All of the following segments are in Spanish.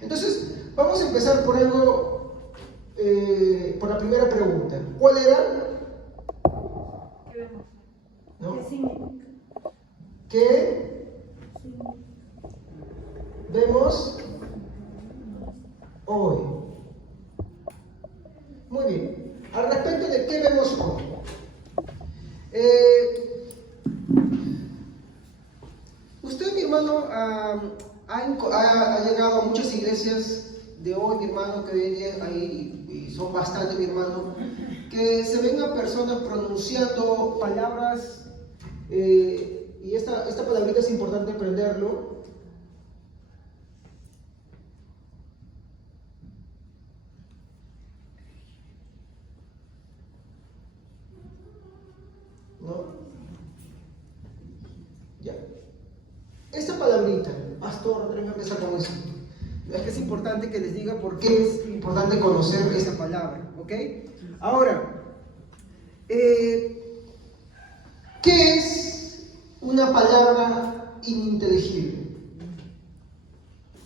Entonces, vamos a empezar por algo, por la primera pregunta. ¿Cuál era? ¿Qué vemos? ¿No? ¿Qué significa? ¿Qué vemos hoy? Muy bien. Al respecto de qué vemos hoy. Usted, mi hermano, ha llegado a muchas iglesias de hoy, mi hermano, que hoy en día hay, y son bastantes, mi hermano, que se ven a personas pronunciando palabras, y esta palabrita es importante aprenderlo. ¿No? Ya. Esta palabrita, pastor, déjenme empezar con eso. Es que es importante que les diga por qué es importante conocer esta palabra, ¿ok? Ahora, ¿qué es una palabra ininteligible?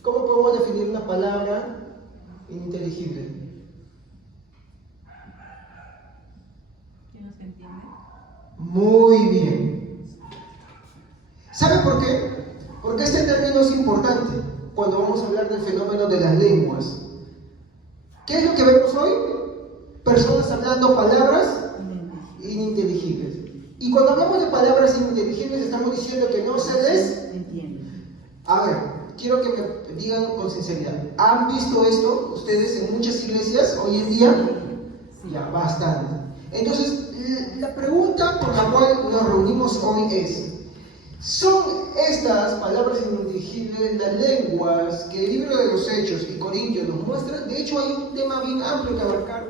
¿Cómo podemos definir una palabra ininteligible? ¿Quién nos entiende? Muy bien. ¿Sabe por qué? Porque este término es importante cuando vamos a hablar del fenómeno de las lenguas. ¿Qué es lo que vemos hoy? Personas hablando palabras ininteligibles. Y cuando hablamos de palabras ininteligibles estamos diciendo que no se les entiende. A ver, quiero que me digan con sinceridad. ¿Han visto esto ustedes en muchas iglesias hoy en día? Ya, bastante. Entonces, la pregunta por la cual nos reunimos hoy es: ¿son estas palabras ininteligibles las lenguas que el libro de los Hechos y Corintios nos muestran? De hecho, hay un tema bien amplio que abarcar,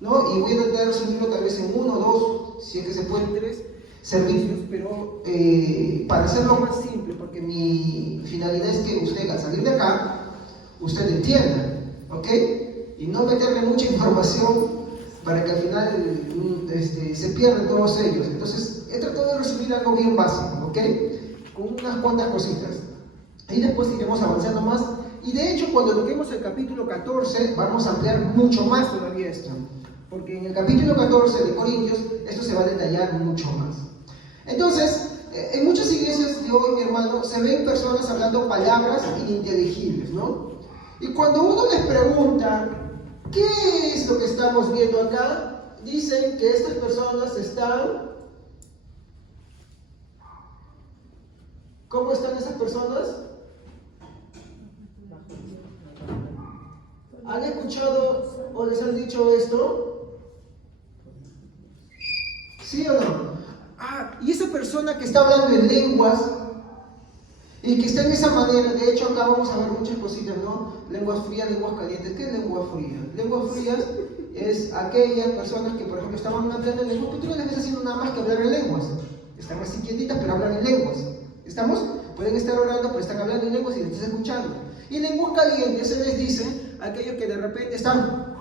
¿no? Y voy a tratar de resumirlo tal vez en uno o dos, si es que se pueden, tres servicios, pero para hacerlo más simple, porque mi finalidad es que usted, al salir de acá, usted entienda, ¿ok? Y no meterle mucha información para que al final se pierdan todos ellos. Entonces, he tratado de resumir algo bien básico, ¿ok? Con unas cuantas cositas. Y después iremos avanzando más. Y de hecho, cuando toquemos el capítulo 14, vamos a ampliar mucho más todavía esto. Porque en el capítulo 14 de Corintios, esto se va a detallar mucho más. Entonces, en muchas iglesias de hoy, mi hermano, se ven personas hablando palabras ininteligibles, ¿no? Y cuando uno les pregunta, ¿qué es lo que estamos viendo acá? Dicen que estas personas están... ¿Cómo están esas personas? ¿Han escuchado o les han dicho esto? ¿Sí o no? Y esa persona que está hablando en lenguas y que está en esa manera, de hecho acá vamos a ver muchas cositas, ¿no? Lenguas frías, lenguas calientes. ¿Qué es lenguas frías? Lenguas frías es aquellas personas que, por ejemplo, estaban hablando en lenguas, pero tú no les ves haciendo nada más que hablar en lenguas. Están así quietitas, pero hablan en lenguas. ¿Estamos? Pueden estar orando, pero están hablando en lenguas y les estás escuchando. Y en lenguas calientes se les dice a aquellos que de repente están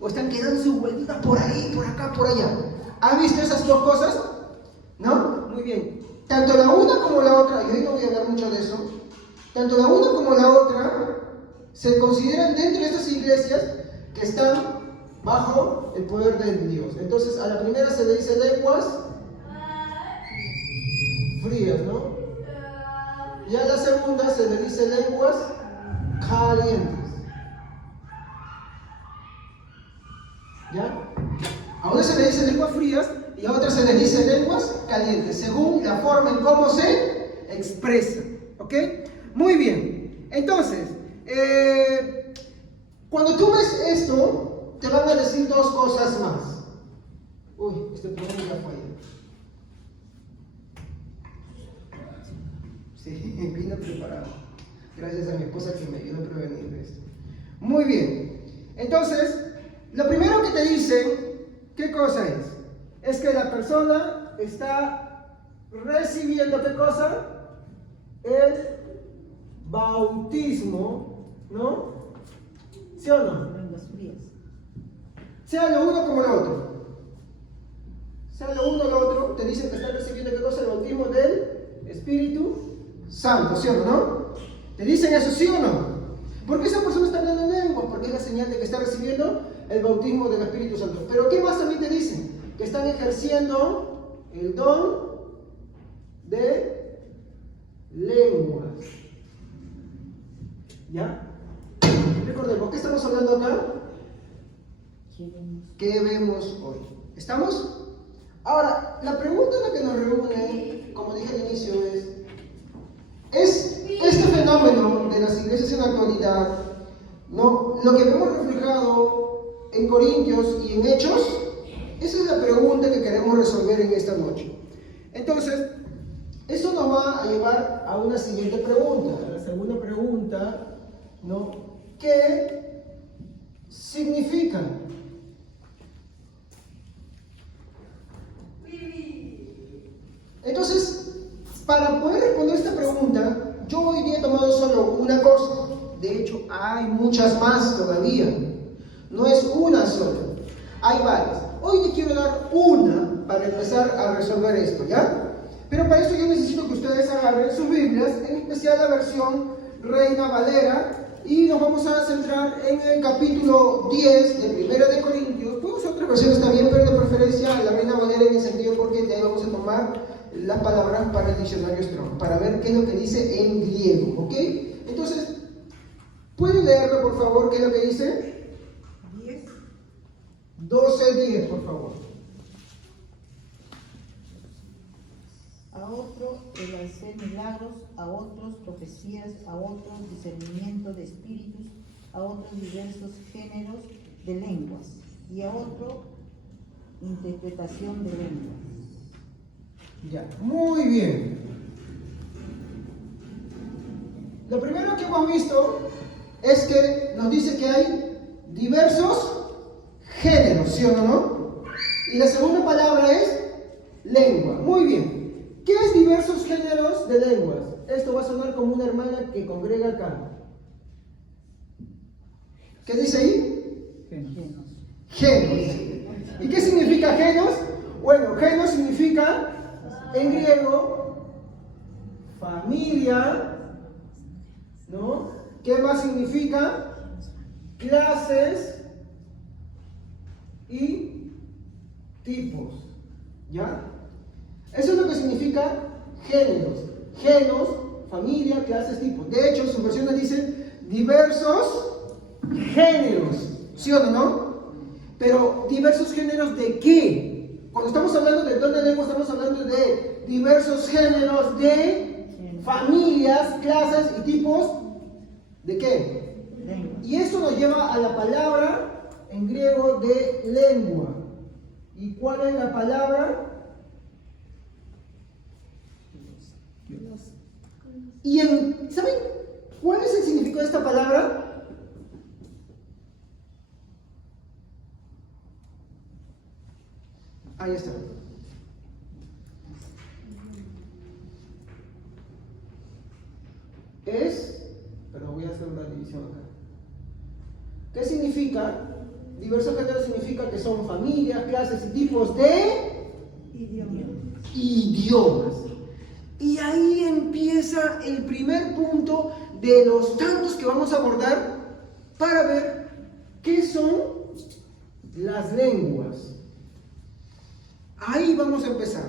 o están quedando sus vueltitas por ahí, por acá, por allá. ¿Has visto esas dos cosas? ¿No? Muy bien. Tanto la una como la otra, y hoy no voy a hablar mucho de eso, tanto la una como la otra se consideran dentro de estas iglesias que están bajo el poder de Dios. Entonces, a la primera se le dice lenguas frías, ¿no? Y a la segunda se le dice lenguas calientes. ¿Ya? A una se le dice lenguas frías y a otra se le dice lenguas calientes, según la forma en cómo se expresa. ¿Ok? Muy bien. Entonces, cuando tú ves esto, te van a decir dos cosas más. Uy, este programa ya falla. Sí, vino preparado. Gracias a mi esposa que me ayudó a prevenir esto. Muy bien. Entonces, lo primero que te dicen, ¿qué cosa es? Es que la persona está recibiendo, ¿qué cosa? El bautismo, ¿no? ¿Sí o no? Lenguas frías. Sea lo uno como lo otro. Sea lo uno o lo otro, te dicen que están recibiendo, ¿qué cosa? El bautismo del Espíritu Santo, ¿sí o no? ¿Te dicen eso sí o no? ¿Por qué esa persona está hablando en lengua? Porque es la señal de que está recibiendo el bautismo del Espíritu Santo. Pero ¿qué más también te dicen? Que están ejerciendo el don de lenguas. ¿Ya? Recordemos, ¿qué estamos hablando acá? ¿Qué vemos hoy? ¿Estamos? Ahora, la pregunta en la que nos reúne, como dije al inicio, ¿es este fenómeno de las iglesias en la actualidad, ¿no?, lo que vemos reflejado en Corintios y en Hechos? Esa es la pregunta que queremos resolver en esta noche. Entonces, eso nos va a llevar a una siguiente pregunta. La segunda pregunta, ¿no? ¿Qué significa? Entonces, para poder responder esta pregunta, yo hoy día he tomado solo una cosa. De hecho, hay muchas más todavía. No es una sola. Hay varias. Hoy te quiero dar una para empezar a resolver esto, ¿ya? Pero para eso yo necesito que ustedes agarren sus Biblias, en especial la versión Reina Valera, y nos vamos a centrar en el capítulo 10 de 1 de Corintios. Pueden usar otras versiones también, pero de preferencia la Reina Valera en el sentido porque de ahí vamos a tomar las palabras para el diccionario Strong, para ver qué es lo que dice en griego, ¿ok? Entonces, ¿pueden leerlo por favor? ¿Qué es lo que dice? 10. 12:10, por favor. A otro el hacer milagros, a otros profecías, a otros discernimiento de espíritus, a otros diversos géneros de lenguas y a otro interpretación de lenguas. Ya, muy bien. Lo primero que hemos visto es que nos dice que hay diversos géneros, ¿sí o no? Y la segunda palabra es lengua. Muy bien. ¿Qué es diversos géneros de lenguas? Esto va a sonar como una hermana que congrega acá. ¿Qué dice ahí? Géneros. Genos. ¿Y qué significa genos? Bueno, genos significa en griego familia, ¿no? ¿Qué más significa? Clases y tipos, ¿ya? Eso es lo que significa géneros. Genos, familia, clases, tipos. De hecho, sus versiones dicen diversos géneros, ¿sí o no? Pero, ¿diversos géneros de qué? Cuando estamos hablando de don de lengua, estamos hablando de diversos géneros de familias, clases y tipos ¿de qué? Lenguas. Y eso nos lleva a la palabra en griego de lengua. ¿Y cuál es la palabra? ¿Saben cuál es el significado de esta palabra? Ahí está. Pero voy a hacer una división acá. ¿Qué significa? Diversos géneros significa que son familias, clases y tipos de idiomas. Y ahí empieza el primer punto de los tantos que vamos a abordar para ver qué son las lenguas. Ahí vamos a empezar.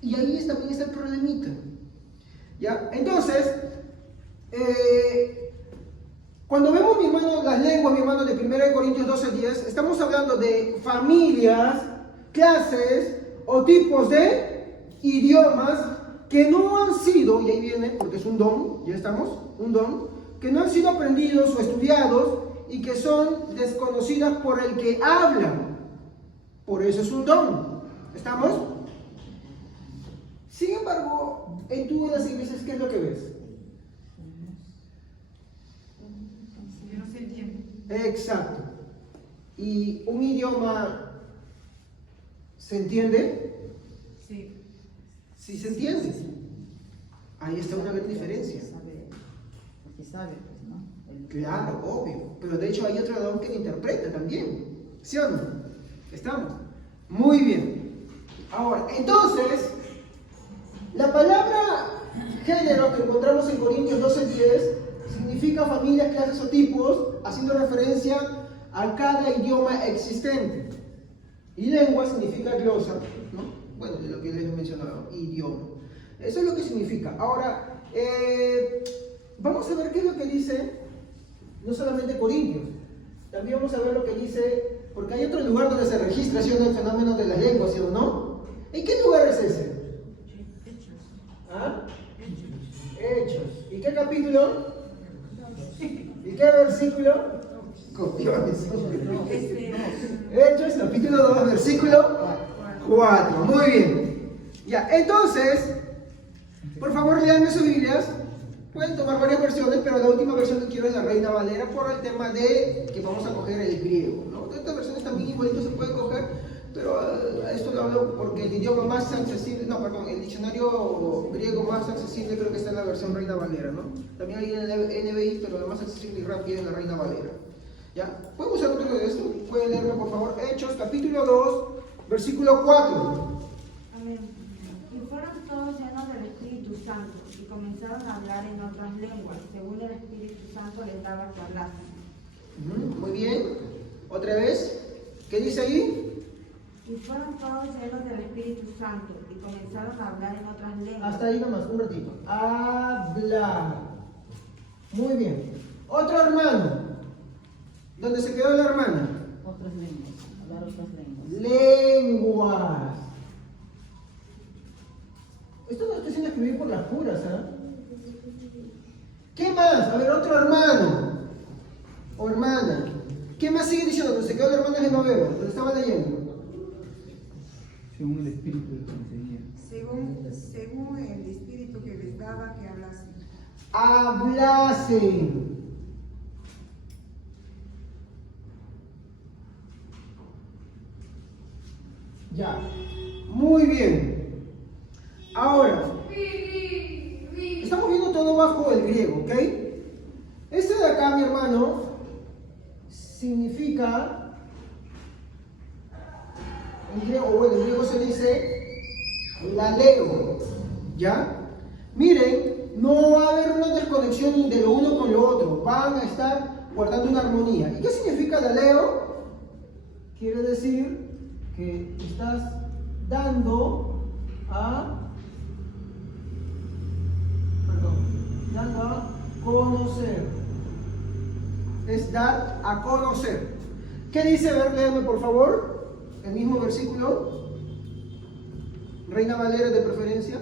Y ahí también está el problemita. ¿Ya? Entonces, cuando vemos, mi hermano, las lenguas, mi hermano, de 1 Corintios 12:10, estamos hablando de familias, clases o tipos de idiomas que no han sido, y ahí viene, porque es un don, ya estamos, un don, que no han sido aprendidos o estudiados y que son desconocidas por el que habla. Por eso es un don. ¿Estamos? Sin embargo, tú en las iglesias, ¿qué es lo que ves? Que no se entiende. Exacto. ¿Y un idioma se entiende? Sí. Sí se entiende. Ahí está una gran diferencia. El que sabe, pues, ¿no? Claro, obvio. Pero de hecho hay otro don que lo interpreta también. ¿Sí o no? ¿Estamos? Muy bien. Ahora, entonces, la palabra género que encontramos en Corintios 12:10 significa familias, clases o tipos, haciendo referencia a cada idioma existente. Y lengua significa glosa, ¿no? Bueno, de lo que les he mencionado, idioma. Eso es lo que significa. Ahora, vamos a ver qué es lo que dice, no solamente Corintios, también vamos a ver lo que dice, porque hay otro lugar donde se registra, ¿sí o no?, el fenómeno de las lenguas, ¿sí o no? ¿En qué lugar es ese? ¿Ah? Hechos. ¿Y qué capítulo? ¿Y qué versículo? Copiones. Hechos, capítulo 2, versículo 4. Muy bien. Ya, entonces, por favor, leanme sus Biblias. Pueden tomar varias versiones, pero la última versión que quiero es la Reina Valera por el tema de que vamos a coger el griego, ¿no? Estas versiones también igualitos se pueden coger, pero esto lo hablo porque el idioma más accesible, no, perdón, el diccionario griego más accesible creo que está en la versión Reina Valera, ¿no? También hay en el NBI, pero lo más accesible y rápido es la Reina Valera. ¿Ya? ¿Pueden usar otro de esto? Pueden leerlo, por favor. Hechos, capítulo 2, versículo 4. Amén. Y fueron todos llenos del Espíritu Santo y comenzaron a hablar en otras lenguas, según el Espíritu Santo les daba que hablasen. Muy bien. Otra vez. ¿Qué dice ahí? Y fueron todos llenos del Espíritu Santo y comenzaron a hablar en otras lenguas. Hasta ahí nomás, un ratito. Hablar. Muy bien. Otro hermano. ¿Dónde se quedó la hermana? Otras lenguas, hablar otras lenguas. Lenguas. Esto no estoy sin escribir por las puras, ¿ah? ¿Qué más? A ver, otro hermano o hermana. ¿Qué más sigue diciendo? ¿Dónde se quedó la hermana Genoveva? ¿Dónde estaba leyendo? Según el espíritu de conseguía. Según el espíritu que les daba que hablasen. Hablasen. Ya, muy bien. Ahora, estamos viendo todo bajo el griego, ¿ok? Este de acá, mi hermano, significa, en griego, bueno, en griego se dice laleo, ¿ya? Miren, no va a haber una desconexión de lo uno con lo otro, van a estar guardando una armonía. ¿Y qué significa laleo? Quiere decir que estás dando a conocer. Es dar a conocer. ¿Qué dice? A ver, léeme por favor el mismo versículo. Reina Valera de preferencia.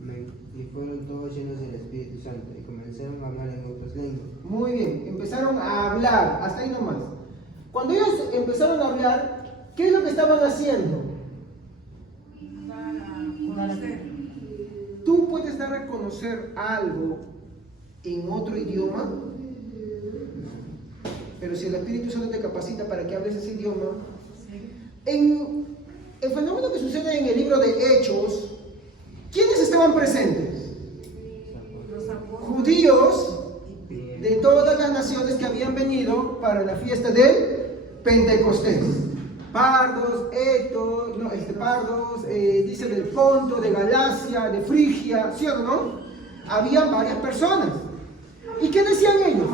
Amén. Y fueron todos llenos del Espíritu Santo y comenzaron a hablar en otras lenguas. Muy bien, empezaron a hablar, hasta ahí nomás. Cuando ellos empezaron a hablar, ¿qué es lo que estaban haciendo? Para conocer. ¿Tú puedes dar a conocer algo en otro idioma? Pero si el Espíritu Santo te capacita para que hables ese idioma, en el fenómeno que sucede en el libro de Hechos, ¿quiénes estaban presentes? Los apóstoles. Judíos de todas las naciones que habían venido para la fiesta del Pentecostés. Pardos, dice del Ponto, de Galacia, de Frigia, ¿sí o no? Habían varias personas. ¿Y qué decían ellos?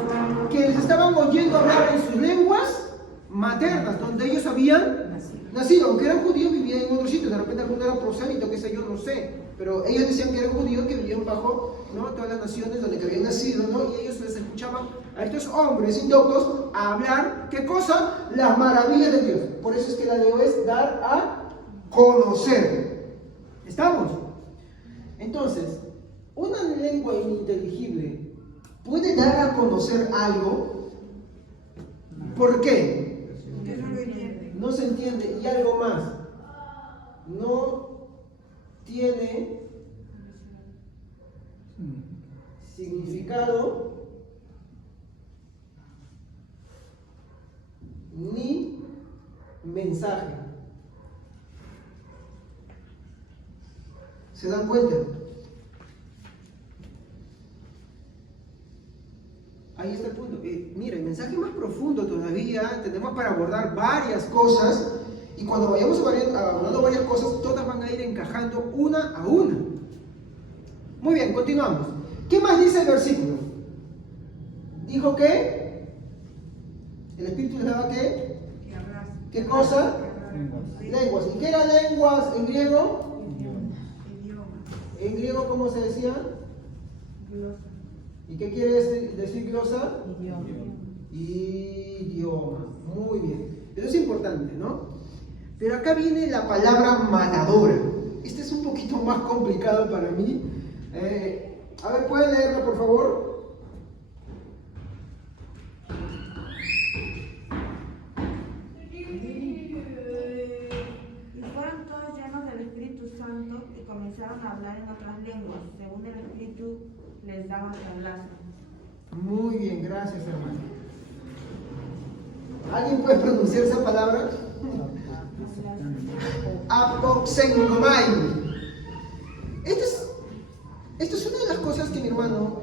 Que les estaban oyendo hablar en sus lenguas maternas, donde ellos habían nacido. Aunque eran judíos, vivían en otro sitio. De repente alguno era prosélito, qué sé yo, no sé. Pero ellos decían que eran judíos que vivían bajo, ¿no?, todas las naciones donde que habían nacido, ¿no? Y ellos les escuchaban a estos hombres indoctos a hablar, ¿qué cosa? Las maravillas de Dios. Por eso es que la leo es dar a conocer. ¿Estamos? Entonces, una lengua ininteligible puede dar a conocer algo. ¿Por qué? Usted no lo entiende. No se entiende. Y algo más. No tiene significado ni mensaje. ¿Se dan cuenta? Ahí está el punto. Mira, el mensaje más profundo todavía, tenemos para abordar varias cosas, y cuando vayamos abordando varias cosas, todas van a ir encajando una a una. Muy bien, continuamos. ¿Qué más dice el versículo? Dijo que el Espíritu les daba ¿qué? Que hablas. ¿Qué cosa? Lenguas. Lenguas. ¿Y qué eran lenguas en griego? Idioma. En griego, ¿cómo se decía? Glosa. ¿Y qué quiere decir glosa? Idioma. Idioma. Muy bien. Eso es importante, ¿no? Pero acá viene la palabra matadora. Este es un poquito más complicado para mí. A ver, ¿pueden leerlo, por favor? Y fueron todos llenos del Espíritu Santo y comenzaron a hablar en otras lenguas, según el Espíritu les daba hablar. Muy bien, gracias, hermano. ¿Alguien puede pronunciar esa palabra? Apoxengomai. Esto es una de las cosas que, mi hermano,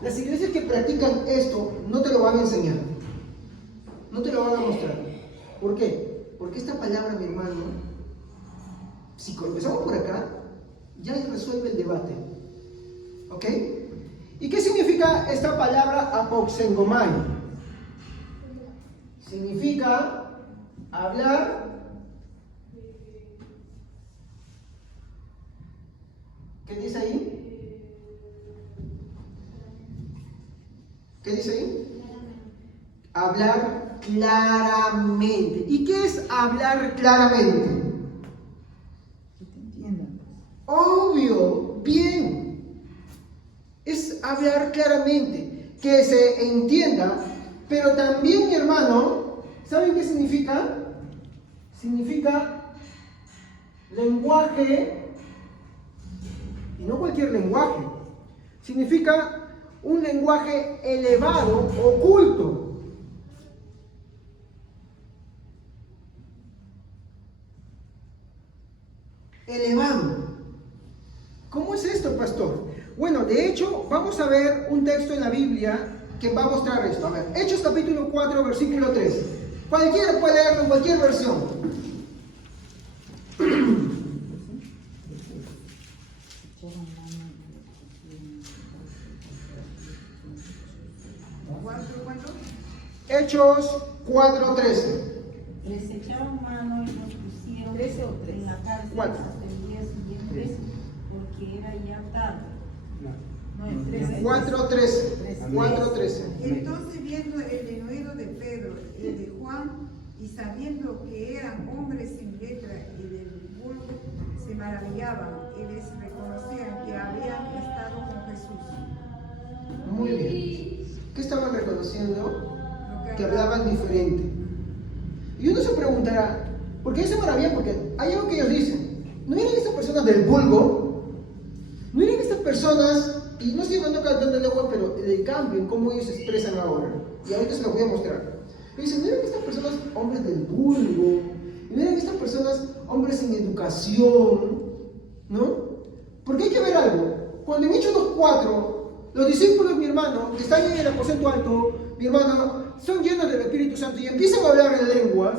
las iglesias que practican esto no te lo van a enseñar. No te lo van a mostrar. ¿Por qué? Porque esta palabra, mi hermano, si empezamos por acá, ya resuelve el debate. ¿Ok? ¿Y qué significa esta palabra apoxengomai? Significa hablar. ¿Qué dice ahí? ¿Qué dice ahí? Hablar claramente. ¿Y qué es hablar claramente? Que te entiendan. Obvio, bien. Es hablar claramente, que se entienda, pero también, mi hermano, ¿saben qué significa? Significa lenguaje, y no cualquier lenguaje. Significa un lenguaje elevado, oculto. Elevado. ¿Cómo es esto, pastor? Bueno, de hecho, vamos a ver un texto en la Biblia que va a mostrar esto. A ver, Hechos capítulo 4, versículo 3. Cualquiera puede leerlo en cualquier versión. ¿Cuánto? Hechos 4, 13. Les echaron mano y los pusieron 13 o 13. en la cárcel ¿Cuál? hasta el día siguiente, porque era ya tarde. No. No, el 13. 4, 13. 4, 13. Entonces, viendo el denuedo de Pedro y el de Juan, y sabiendo que eran hombres sin letra y del vulgo, se maravillaban y les reconocían que habían estado con Jesús. Muy bien. ¿Qué estaban reconociendo? Lo Que hablaban diferente. Y uno se preguntará, ¿por qué se maravillan? Porque hay algo que ellos dicen. ¿No eran estas personas del vulgo? ¿No eran estas personas, y no estoy hablando cantando de agua, pero el cambio en cómo ellos se expresan ahora? Y ahorita se los voy a mostrar. Pero dicen, ¿no eran estas personas hombres del vulgo? ¿No eran estas personas hombres sin educación? ¿No? Porque hay que ver algo. Cuando en Hechos 2:4, los discípulos, mi hermano, que están en el aposento alto, mi hermano, son llenos del Espíritu Santo y empiezan a hablar en lenguas,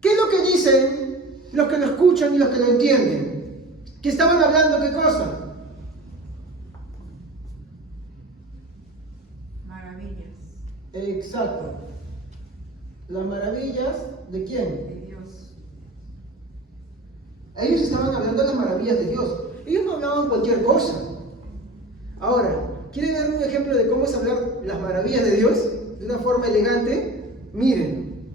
¿qué es lo que dicen los que lo escuchan y los que lo entienden? Que estaban hablando, ¿qué cosa? Maravillas Exacto. Las maravillas ¿de quién? de Dios. Ellos estaban hablando de las maravillas de Dios. Ellos no hablaban cualquier cosa. Ahora, ¿quieren ver un ejemplo de cómo es hablar las maravillas de Dios? De una forma elegante. Miren.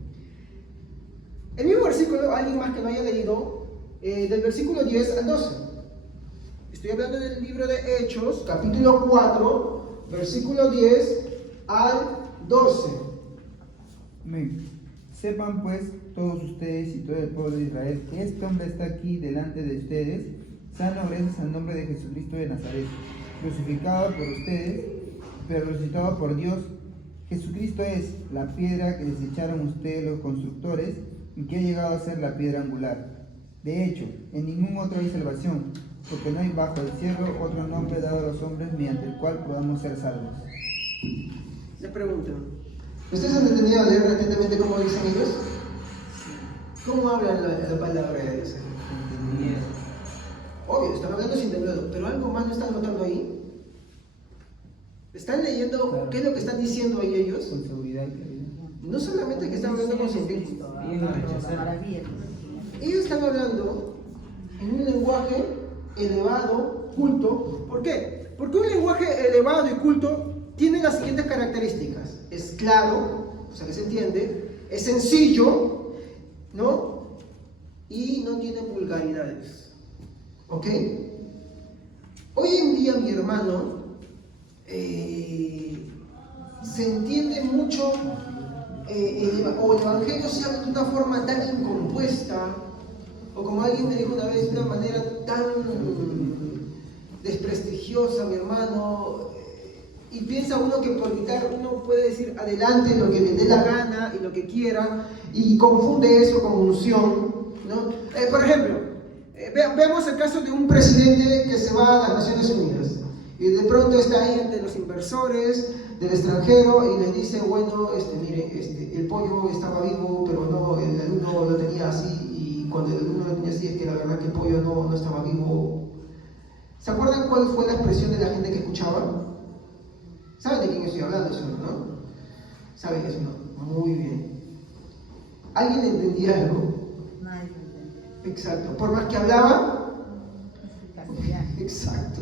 El mismo versículo, alguien más que no haya leído, del versículo 10 al 12. Estoy hablando del libro de Hechos, capítulo 4, versículo 10 al 12. Amén. Sepan pues todos ustedes y todo el pueblo de Israel que este hombre está aquí delante de ustedes, sano gracias al nombre de Jesucristo de Nazaret, crucificado por ustedes, pero resucitado por Dios. Jesucristo es la piedra que desecharon ustedes los constructores y que ha llegado a ser la piedra angular. De hecho, en ningún otro hay salvación, porque no hay bajo el cielo otro nombre dado a los hombres mediante el cual podamos ser salvos. Les pregunto, ¿ustedes han entendido leer atentamente cómo dicen ellos? ¿Cómo hablan la palabra de Dios? Obvio, están hablando sin denuedo, pero algo más no están notando ahí. ¿Están leyendo Claro. qué es lo que están diciendo ahí ellos? Con seguridad y claridad. No solamente que están hablando con seguridad, Maravilla. ellos están hablando en un lenguaje elevado, culto. ¿Por qué? Porque un lenguaje elevado y culto tiene las siguientes características. Es claro, o sea que se entiende, es sencillo, ¿no? Y no tiene vulgaridades. ¿Ok? Hoy en día, mi hermano, se entiende mucho, o el Evangelio se habla de una forma tan incompuesta, o como alguien me dijo una vez, de una manera tan desprestigiosa, mi hermano, y piensa uno que por gritar uno puede decir adelante lo que le dé la gana y lo que quiera, y confunde eso con unción, ¿no? Por ejemplo, veamos el caso de un presidente que se va a las Naciones Unidas, y de pronto está ahí ante los inversores del extranjero y les dice, bueno, mire, el pollo estaba vivo, pero no, el alumno lo tenía así, y cuando el alumno lo tenía así es que la verdad que el pollo no estaba vivo. ¿Se acuerdan cuál fue la expresión de la gente que escuchaba? ¿Saben de quién estoy hablando, eso no? ¿Saben eso no? Muy bien. ¿Alguien entendía algo? Nadie lo entiende. Exacto. Por más que hablaba, Castellano. exacto.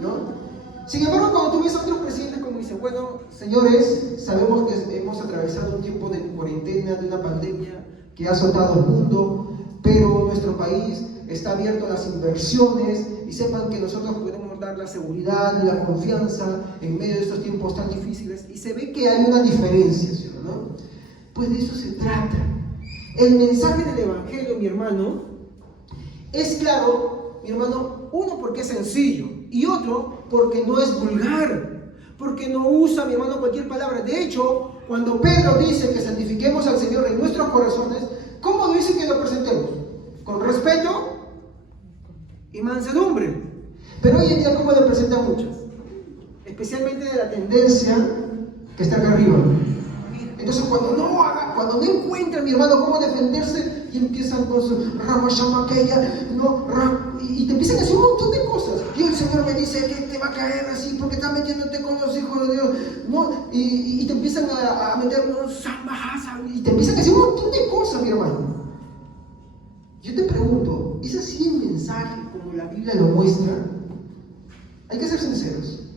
¿No? Sin embargo, cuando tú ves a otros presidentes como dicen, bueno, señores, sabemos que hemos atravesado un tiempo de cuarentena, de una pandemia que ha azotado al mundo, pero nuestro país está abierto a las inversiones y sepan que nosotros podemos dar la seguridad y la confianza en medio de estos tiempos tan difíciles, y se ve que hay una diferencia, ¿sí o no? Pues de eso se trata. El mensaje del Evangelio, mi hermano, es claro, mi hermano, uno porque es sencillo y otro porque no es vulgar, porque no usa, mi hermano, cualquier palabra. De hecho, cuando Pedro dice que santifiquemos al Señor en nuestros corazones, ¿cómo dice que lo presentemos? Con respeto y mansedumbre. Pero hoy en día, ¿cómo lo presentan muchos? Especialmente de la tendencia que está acá arriba. Entonces, cuando no encuentran, mi hermano, cómo defenderse, y empiezan con su rama llama aquella, y te empiezan a decir un montón de cosas. Y el Señor me dice que te va a caer así porque está metiéndote con los hijos de Dios, ¿no? Y te empiezan a meter unos zambajazas, y te empiezan a decir un montón de cosas, mi hermano. Yo te pregunto, ¿es así el mensaje como la Biblia lo muestra? Hay que ser sinceros.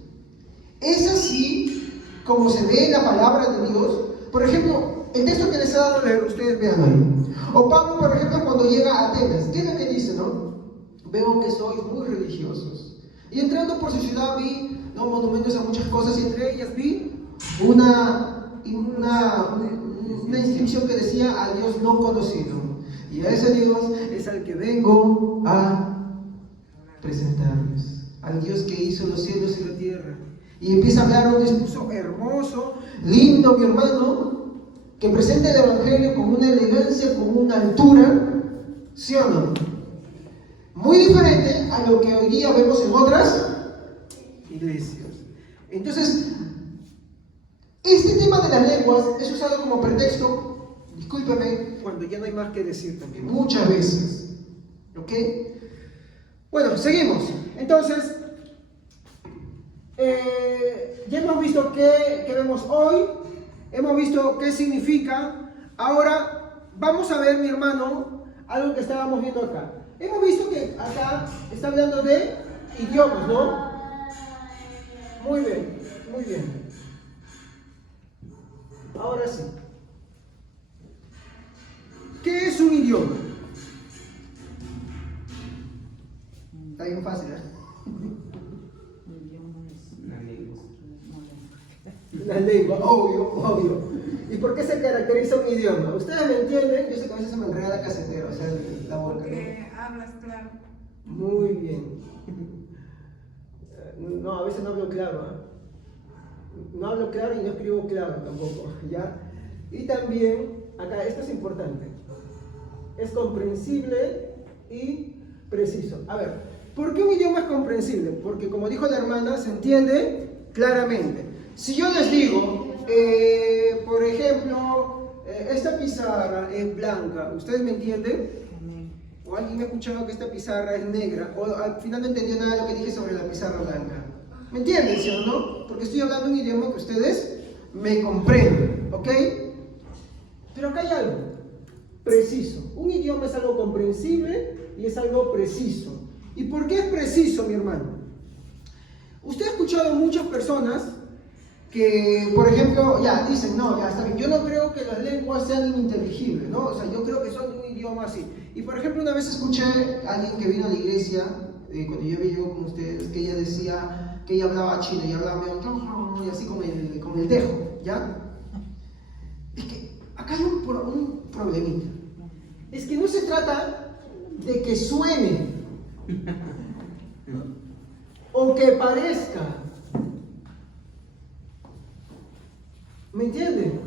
¿Es así como se ve en la palabra de Dios? Por ejemplo, el texto que les he dado a leer, ustedes vean ahí. O Pablo, por ejemplo, cuando llega a Atenas, ¿qué es lo que dice, no? Veo que sois muy religiosos. Y entrando por su ciudad vi monumentos a muchas cosas, y entre ellas vi una inscripción que decía a Dios no conocido. Y a ese Dios es al que vengo a presentarles. Al Dios que hizo los cielos y la tierra. Y empieza a hablar un discurso hermoso, lindo, mi hermano, que presenta el Evangelio con una elegancia, con una altura, ¿sí o no? Muy diferente a lo que hoy día vemos en otras iglesias. Entonces, este tema de las lenguas es usado como pretexto, discúlpame, cuando ya no hay más que decir también, muchas veces. ¿Ok? Bueno, seguimos. Entonces, ya hemos visto qué vemos hoy, hemos visto qué significa. Ahora vamos a ver, mi hermano, algo que estábamos viendo acá. Hemos visto que acá está hablando de idiomas, ¿no? Muy bien, muy bien. Ahora sí. ¿Qué es un idioma? Está bien fácil, ¿eh? La lengua, obvio. ¿Y por qué se caracteriza un idioma? Ustedes me entienden, yo sé que a veces se me enreda la casetera, o sea, la boca, Porque hablas claro. ¿no? Muy bien. No, a veces no hablo claro, ¿eh? No hablo claro y no escribo claro tampoco, ¿ya? Y también, acá, esto es importante, es comprensible y preciso. A ver, ¿por qué un idioma es comprensible? Porque, como dijo la hermana, se entiende claramente. Si yo les digo, por ejemplo, esta pizarra es blanca, ¿ustedes me entienden? o alguien me ha escuchado que esta pizarra es negra, o al final no entendió nada de lo que dije sobre la pizarra blanca. ¿Me entienden, sí o no? Porque estoy hablando un idioma que ustedes me comprenden, ¿ok? Pero acá hay algo preciso. Un idioma es algo comprensible y es algo preciso. ¿Y por qué es preciso, mi hermano? Usted ha escuchado muchas personas que, por ejemplo, ya dicen, no, ya está bien, yo no creo que las lenguas sean ininteligibles, ¿no? O sea, yo creo que son de un idioma así. Y por ejemplo, una vez escuché a alguien que vino a la iglesia, cuando yo viví con ustedes, que ella decía que ella hablaba chino y hablaba medio, y así como el dejo, ¿ya? Es que acá hay un problemita. Es que no se trata de que suene o que parezca. ¿Me entienden?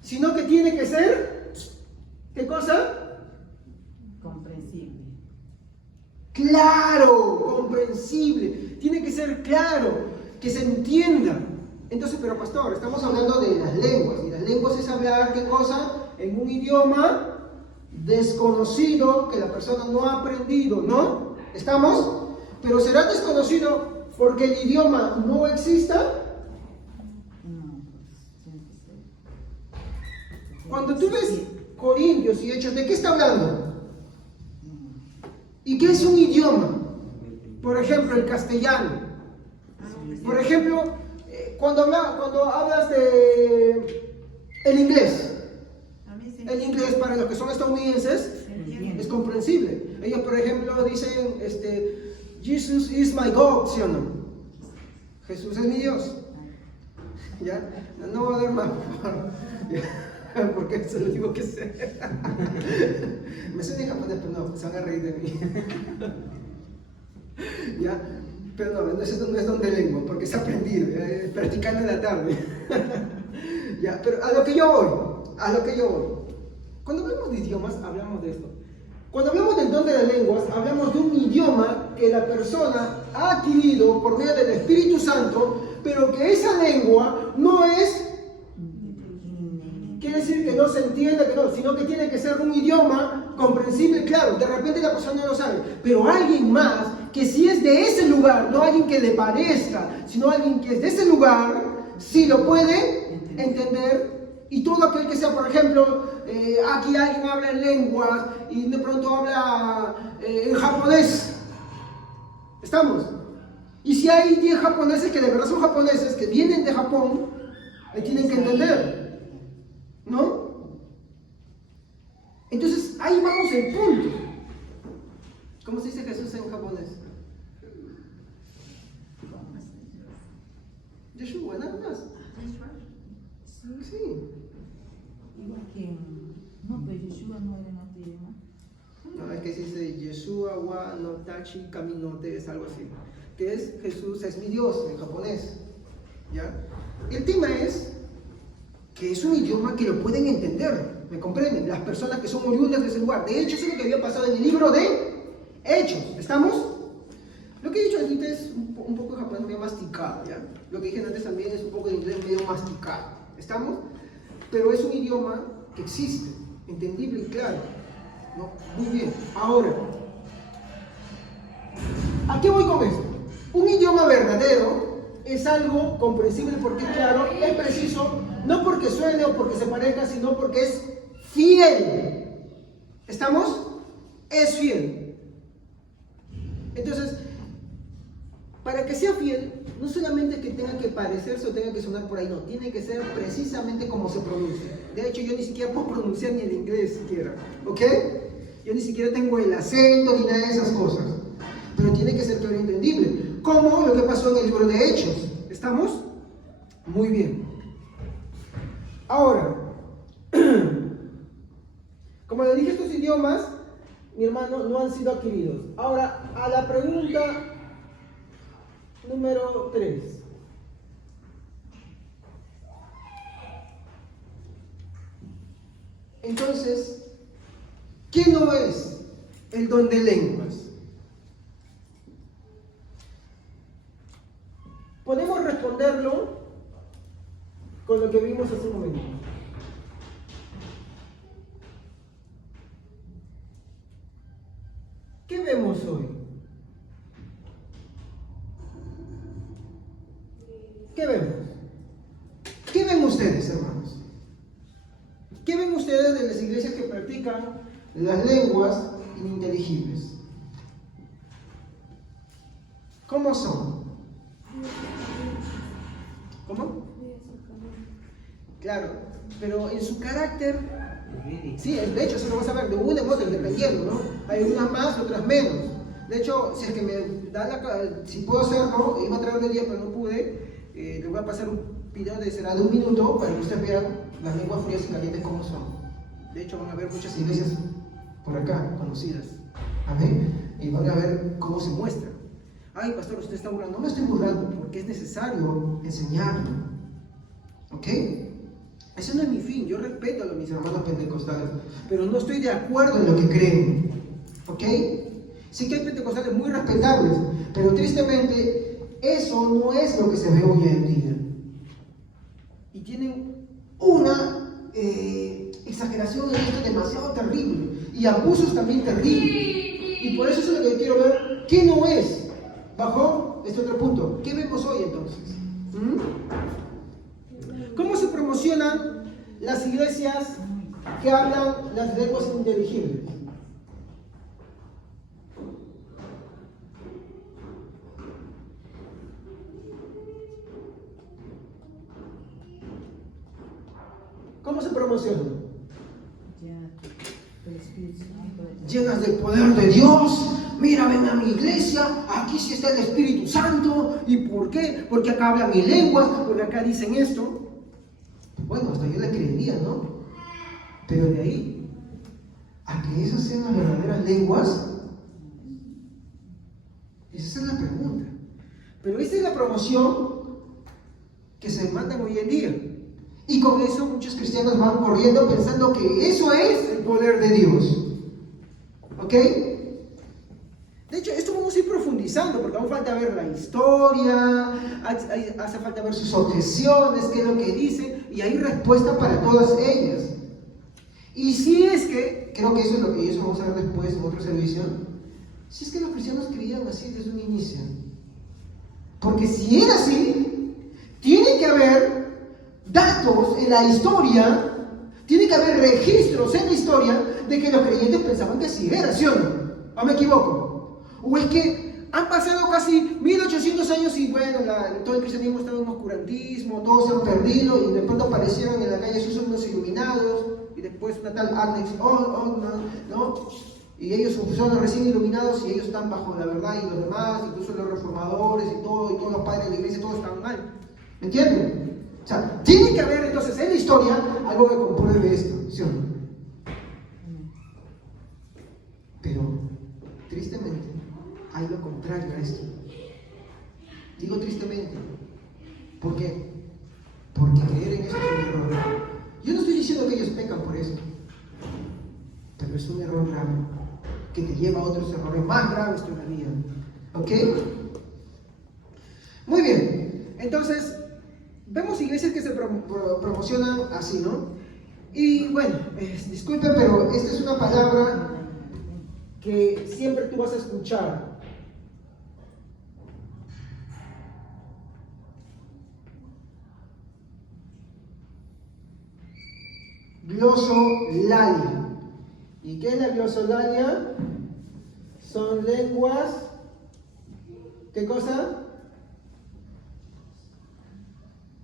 Sino que tiene que ser, ¿qué cosa? Comprensible. Claro, comprensible. Tiene que ser claro, que se entienda. Entonces, pero pastor, estamos hablando de las lenguas. Y las lenguas es hablar, ¿qué cosa? En un idioma desconocido que la persona no ha aprendido, ¿no? ¿Estamos? Pero será desconocido porque el idioma no exista. Cuando tú ves Corintios y Hechos, ¿de qué está hablando? ¿Y qué es un idioma? Por ejemplo, el castellano. Por ejemplo, cuando hablas de el inglés. El inglés para los que son estadounidenses es comprensible. Ellos, por ejemplo, dicen, Jesus is my God, ¿sí o no? Jesús es mi Dios. ¿Ya? No voy a dar más, por favor. Porque se lo digo que sé. Me sé en japonés, pero no, se van a reír de mí. ¿Ya? Pero no es donde lengua, porque es aprendido, practicando en la tarde. ¿Ya? Pero a lo que yo voy. Cuando hablamos de idiomas, hablamos de esto. Cuando hablamos del don de las lenguas, hablamos de un idioma que la persona ha adquirido por medio del Espíritu Santo, pero que esa lengua no es, quiere decir que no se entiende, que no, sino que tiene que ser un idioma comprensible, claro. De repente la persona no lo sabe, pero alguien más que si es de ese lugar, no alguien que le parezca, sino alguien que es de ese lugar, sí lo puede entender. Y todo aquel que sea, por ejemplo, aquí alguien habla en lenguas y de pronto habla en japonés. ¿Estamos? Y si hay 10 japoneses que de verdad son japoneses, que vienen de Japón, le tienen que entender. ¿No? Entonces, ahí vamos el punto. ¿Cómo se dice Jesús en japonés? Yeshua, nada más. Sí. Igual que, no, pero Yeshua no era en otro idioma. No, es que se dice Yeshua wa no tachi kami no te, es algo así. Que es Jesús es mi Dios en japonés. ¿Ya? El tema es que es un idioma que lo pueden entender, ¿me comprenden? Las personas que son oriundas de ese lugar. De hecho, eso es lo que había pasado en el libro de Hechos. ¿Estamos? Lo que he dicho ahorita es un poco de japonés medio masticado, ¿ya? Lo que dije antes también es un poco de inglés medio masticado. ¿Estamos? Pero es un idioma que existe, entendible y claro. ¿No? Muy bien. Ahora, ¿a qué voy con esto? Un idioma verdadero es algo comprensible porque es claro, es preciso, no porque suene o porque se parezca, sino porque es fiel. ¿Estamos? Es fiel. Entonces, para que sea fiel, no solamente que tenga que parecerse o tenga que sonar por ahí, no, tiene que ser precisamente como se pronuncia. De hecho, yo ni siquiera puedo pronunciar ni el inglés siquiera, ¿ok? Yo ni siquiera tengo el acento ni nada de esas cosas. Pero tiene que ser claro y entendible, como lo que pasó en el libro de Hechos. ¿Estamos? Muy bien. Ahora, como le dije, estos idiomas, mi hermano, no han sido adquiridos. Ahora, a la pregunta número 3. Entonces, ¿qué no es el don de lenguas? Podemos responderlo con lo que vimos hace un momento. ¿qué vemos? ¿Qué ven ustedes, hermanos? ¿Qué ven ustedes de las iglesias que practican las lenguas ininteligibles? ¿Cómo son? ¿Cómo? Claro, pero en su carácter, sí, de hecho eso lo vas a ver de una en otra, dependiendo, ¿no? Hay unas más, otras menos. De hecho, si es que me da si puedo hacerlo, iba a traer de día, pero no pude, le voy a pasar un video será de 1 minuto para que ustedes vean las lenguas frías y calientes cómo son. De hecho, van a ver muchas iglesias por acá, conocidas. Amén. Y van a ver cómo se muestra. Ay, pastor, usted está burlando. No me estoy burlando, porque es necesario enseñarlo. ¿Ok? Ese no es mi fin. Yo respeto a mis hermanos pentecostales, pero no estoy de acuerdo en lo que creen. ¿Ok? Sí que hay pentecostales muy respetables, pero tristemente eso no es lo que se ve hoy en día. Y tienen una exageración en esto demasiado terrible y abusos también terribles. Y por eso es lo que quiero ver. ¿Qué no es? Bajo este otro punto. ¿Qué vemos hoy entonces? ¿Cómo se promocionan las iglesias que hablan las lenguas inteligibles? ¿Cómo se promocionan? Llenas del poder de Dios. Mira, ven a mi iglesia, aquí sí está el Espíritu Santo. ¿Y por qué? Porque acá hablan mi lengua, porque acá dicen esto. Bueno, hasta yo le creería, ¿no? Pero de ahí a que esas sean las verdaderas lenguas, esa es la pregunta. Pero esta es la promoción que se demanda hoy en día. Y con eso muchos cristianos van corriendo pensando que eso es el poder de Dios. ¿Ok? De hecho, esto vamos a ir profundizando porque aún falta ver la historia, hace falta ver sus objeciones, qué es lo que dicen, y hay respuesta para todas ellas. Y si es que, creo que eso es lo que eso vamos a ver después en otro servicio, si es que los cristianos creían así desde un inicio. Porque si era así, tiene que haber datos en la historia, tiene que haber registros en la historia de que los creyentes pensaban que así era, ¿sí o no? ¿O me equivoco? ¿O es que han pasado casi 1800 años y bueno, todo el cristianismo está en un oscurantismo, todos se han perdido y de pronto aparecieron en la calle Jesús unos iluminados y después una tal Alex ¿no? Y ellos son recién iluminados y ellos están bajo la verdad y los demás, incluso los reformadores y todos los padres de la iglesia, todos están mal. ¿Me entienden? O sea, tiene que haber entonces en la historia algo que compruebe esto, ¿sí o no? Pero, tristemente, hay lo contrario a esto. Digo tristemente. ¿Por qué? Porque creer en eso es un error. Yo no estoy diciendo que ellos pecan por eso, pero es un error grave que te lleva a otros errores más graves todavía. ¿Ok? Muy bien. Entonces, vemos iglesias que se promocionan así, ¿no? Y bueno, disculpen, pero esta es una palabra que siempre tú vas a escuchar. Glosolalia. ¿Y qué es la glosolalia? Son lenguas, ¿qué cosa?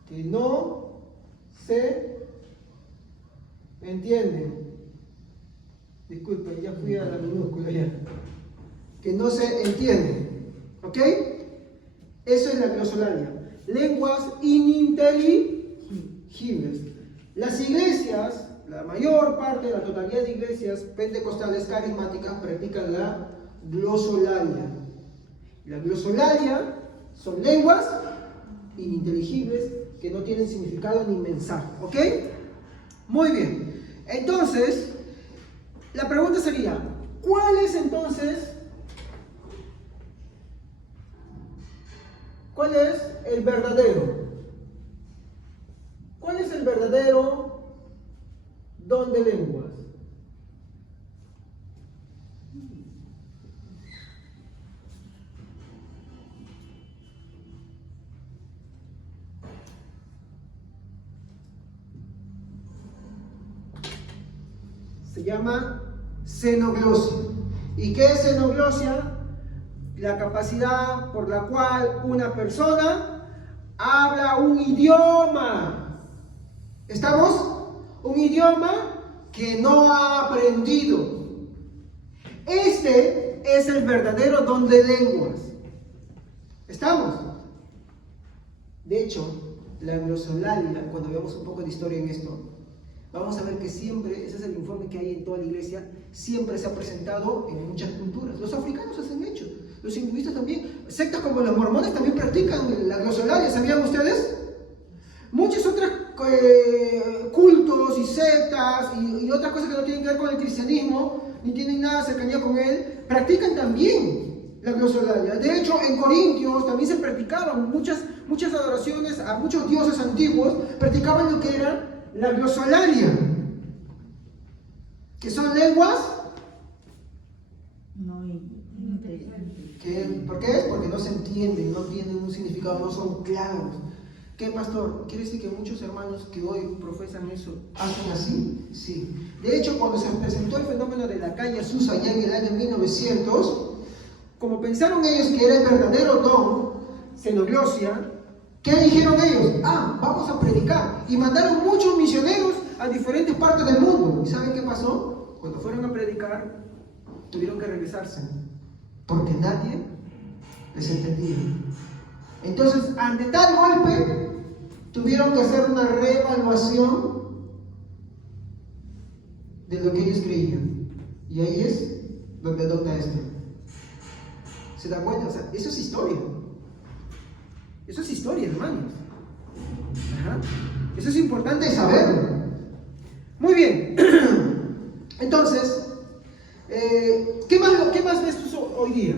Que no se entienden. Disculpen, ya fui a la minúscula ya. Que no se entienden. ¿Ok? Eso es la glosolalia. Lenguas ininteligibles. Las iglesias, la mayor parte, la totalidad de iglesias pentecostales carismáticas practican la glosolalia. La glosolalia son lenguas ininteligibles que no tienen significado ni mensaje. ¿Ok? Muy bien. Entonces, la pregunta sería, ¿cuál es el verdadero? ¿Cuál es el verdadero don de lenguas? Se llama xenoglosia. ¿Y qué es xenoglosia? La capacidad por la cual una persona habla un idioma. ¿Estamos? Un idioma que no ha aprendido. Este es el verdadero don de lenguas. ¿Estamos? De hecho, la glosolalia, cuando veamos un poco de historia en esto, vamos a ver que siempre, ese es el informe que hay en toda la iglesia, siempre se ha presentado en muchas culturas. Los africanos hacen hecho, los hinduistas también, sectas como los mormones también practican la glosolalia, ¿sabían ustedes? Muchos otros cultos y sectas y otras cosas que no tienen que ver con el cristianismo, ni tienen nada de cercanía con él, practican también la glosolalia. De hecho, en Corintios también se practicaban muchas adoraciones a muchos dioses antiguos, practicaban lo que era la glosolalia, que son lenguas. ¿Por qué? Porque no se entienden, no tienen un significado, no son claros. ¿Qué, pastor? ¿Quiere decir que muchos hermanos que hoy profesan eso hacen así? Sí. De hecho, cuando se presentó el fenómeno de la calle Azusa allá en el año 1900, como pensaron ellos que era el verdadero don, xenoglosia, ¿qué dijeron ellos? Vamos a predicar. Y mandaron muchos misioneros a diferentes partes del mundo. ¿Y saben qué pasó? Cuando fueron a predicar, tuvieron que regresarse, porque nadie les entendía. Entonces, ante tal golpe, tuvieron que hacer una reevaluación de lo que ellos creían. Y ahí es donde adopta esto. ¿Se da cuenta? O sea, eso es historia. Eso es historia, hermanos. Ajá. Eso es importante saberlo. Muy bien. Entonces, ¿qué más ves tú hoy día?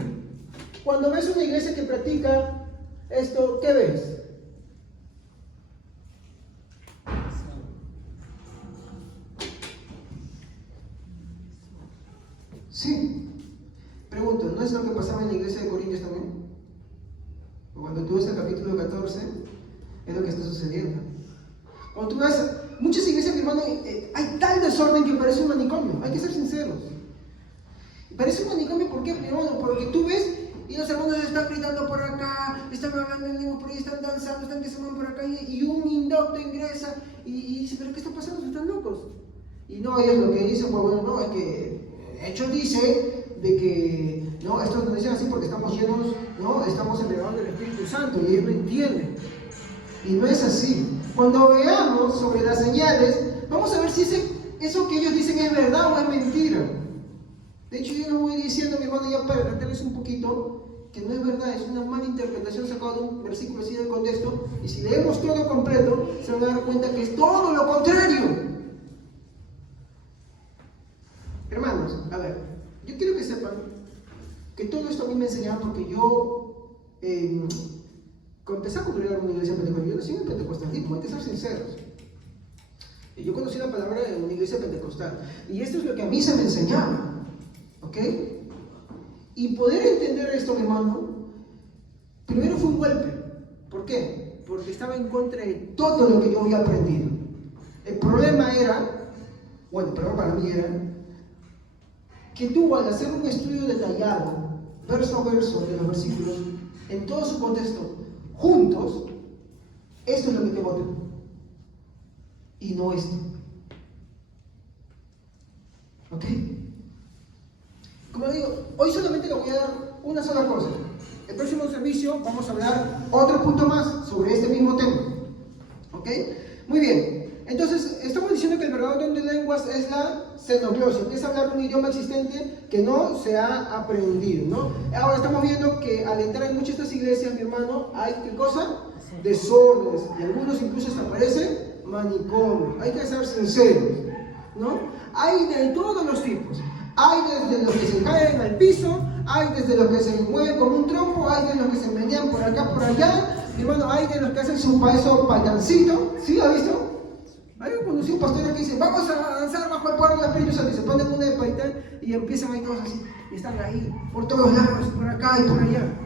Cuando ves una iglesia que practica esto, ¿qué ves? Sí. Pregunto, ¿no es lo que pasaba en la iglesia de Corintios también? Cuando tú ves el capítulo 14, es lo que está sucediendo. Cuando tú ves muchas iglesias, mi hermano, hay tal desorden que parece un manicomio. Hay que ser sinceros. Parece un manicomio, ¿por qué, mi hermano? Porque tú ves y los hermanos están gritando por acá, están hablando en lengua por ahí, están danzando, están que se van por acá y un indocto ingresa y dice, ¿pero qué está pasando? ¿Están locos? Y no, ellos lo que dicen, pues bueno, no, es que Hechos dice de que, no, esto nos dicen así porque estamos llenos, no, estamos entregados del Espíritu Santo y ellos no entienden. Y no es así. Cuando veamos sobre las señales, vamos a ver si eso que ellos dicen es verdad o es mentira. De hecho, yo lo voy diciendo, mi hermano, ya para adelantarles un poquito, que no es verdad, es una mala interpretación sacada de un versículo así del contexto, y si leemos todo completo, se van a dar cuenta que es todo lo contrario. Hermanos, a ver, yo quiero que sepan que todo esto a mí me enseñaba porque yo empecé a congregar una iglesia pentecostal. Yo nací en el pentecostalismo, hay que ser sinceros. Yo conocí la palabra de una iglesia pentecostal, y esto es lo que a mí se me enseñaba. ¿Ok? Y poder entender esto, mi hermano, primero fue un golpe. ¿Por qué? Porque estaba en contra de todo lo que yo había aprendido. El problema era, bueno, el problema para mí era, que tú al hacer un estudio detallado, verso a verso de los versículos, en todo su contexto, juntos, esto es lo que te vota. Y no esto. ¿Ok? Como digo, hoy solamente le voy a dar una sola cosa. El próximo servicio vamos a hablar otro punto más sobre este mismo tema. ¿Ok? Muy bien. Entonces, estamos diciendo que el verdadero don de lenguas es la xenoglosia, que es hablar un idioma existente que no se ha aprendido, ¿no? Ahora estamos viendo que al entrar en muchas de estas iglesias, mi hermano, hay ¿qué cosa? Desórdenes. Y algunos incluso hasta aparecen manicomios. Hay que ser sinceros, ¿no? Hay de todos los tipos. Hay desde los que se caen al piso, hay desde los que se mueven como un trompo, hay de los que se menean por acá, por allá. Y bueno, hay de los que hacen su paso payancito. ¿Sí? ¿Ha visto? Hay un conocido pastor que dice, vamos a danzar bajo el poder del Espíritu Santo. Y se ponen una de paitán y empiezan ahí todos así. Y están ahí, por todos lados, por acá y por allá.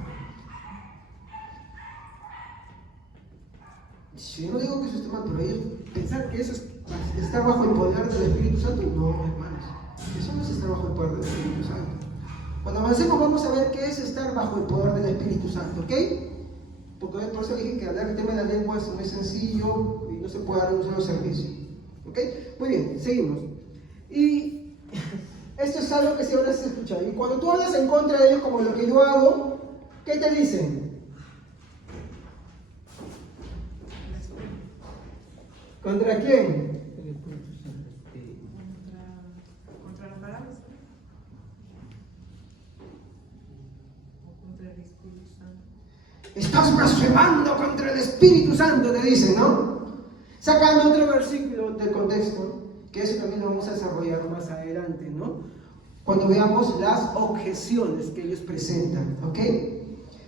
Yo no digo que eso esté mal, pero ellos pensar que eso es estar bajo el poder del Espíritu Santo, no, hermano. Eso no es estar bajo el poder del Espíritu Santo. Cuando avancemos vamos a ver qué es estar bajo el poder del Espíritu Santo, ¿ok? Porque por eso dije que hablar del tema de la lengua no es sencillo y no se puede dar un solo servicio, ¿ok? Muy bien, seguimos. Y esto es algo que siempre has escuchado. Y cuando tú hablas en contra de ellos, como lo que yo hago, ¿qué te dicen? ¿Contra quién? Contra las palabras. O contra el Espíritu Santo. Estás blasfemando contra el Espíritu Santo, te dicen, ¿no? Sacando otro versículo del contexto, que eso también lo vamos a desarrollar más adelante, ¿no? Cuando veamos las objeciones que ellos presentan, ¿ok?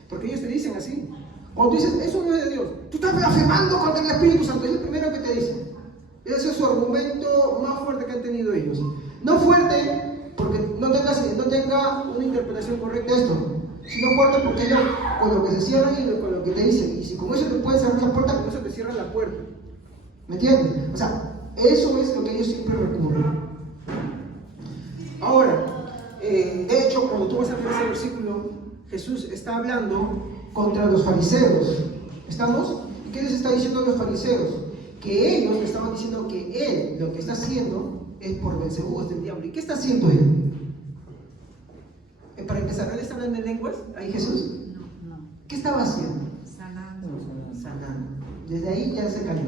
Porque ellos te dicen así. Cuando tú dices, eso no es de Dios, tú estás blasfemando contra el Espíritu Santo, es lo primero que te dicen. Ese es su argumento más fuerte que han tenido ellos. No fuerte porque no tenga una interpretación correcta de esto, sino fuerte porque ellos con lo que se cierran y con lo que te dicen. Y si con eso te pueden cerrar la puerta, con eso te cierran la puerta. ¿Me entiendes? O sea, eso es lo que ellos siempre recurren. Ahora, de hecho, cuando tú vas a ver ese versículo, Jesús está hablando contra los fariseos. ¿Estamos? ¿Y qué les está diciendo a los fariseos? Que ellos le estaban diciendo que él lo que está haciendo es por Belzebú, es del diablo. ¿Y qué está haciendo él? Para empezar, ¿él está hablando en lenguas? ¿Ahí Jesús? No. ¿Qué estaba haciendo? Sanando. Sanando. Desde ahí ya se cayó.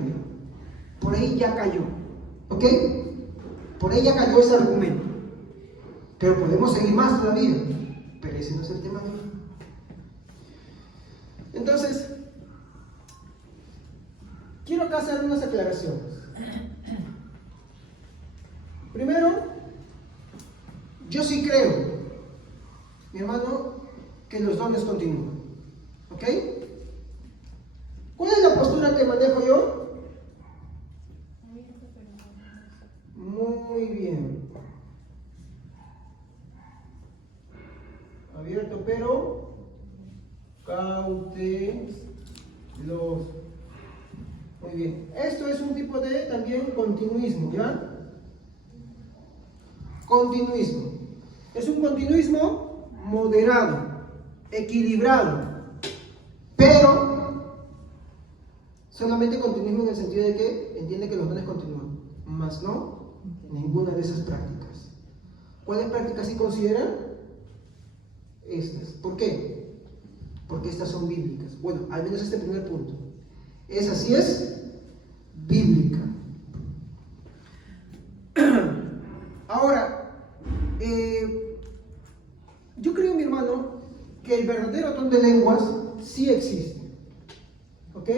Por ahí ya cayó. ¿Ok? Por ahí ya cayó ese argumento. Pero podemos seguir más todavía. Pero ese no es el tema de hoy. Entonces, quiero acá hacer unas aclaraciones. Primero, yo sí creo, mi hermano, que los dones continúan. ¿Ok? ¿Cuál es la postura que manejo yo? Muy bien. Abierto pero cauteloso. Muy bien. Esto es un tipo de también continuismo, ¿ya? Continuismo. Es un continuismo moderado, equilibrado, pero solamente continuismo en el sentido de que entiende que los dones continúan, más no ninguna de esas prácticas. ¿Cuáles prácticas sí consideran? Estas. ¿Por qué? Porque estas son bíblicas. Bueno, al menos este primer punto. Esa sí es bíblica. Ahora, yo creo, mi hermano, que el verdadero don de lenguas sí existe. ¿Ok?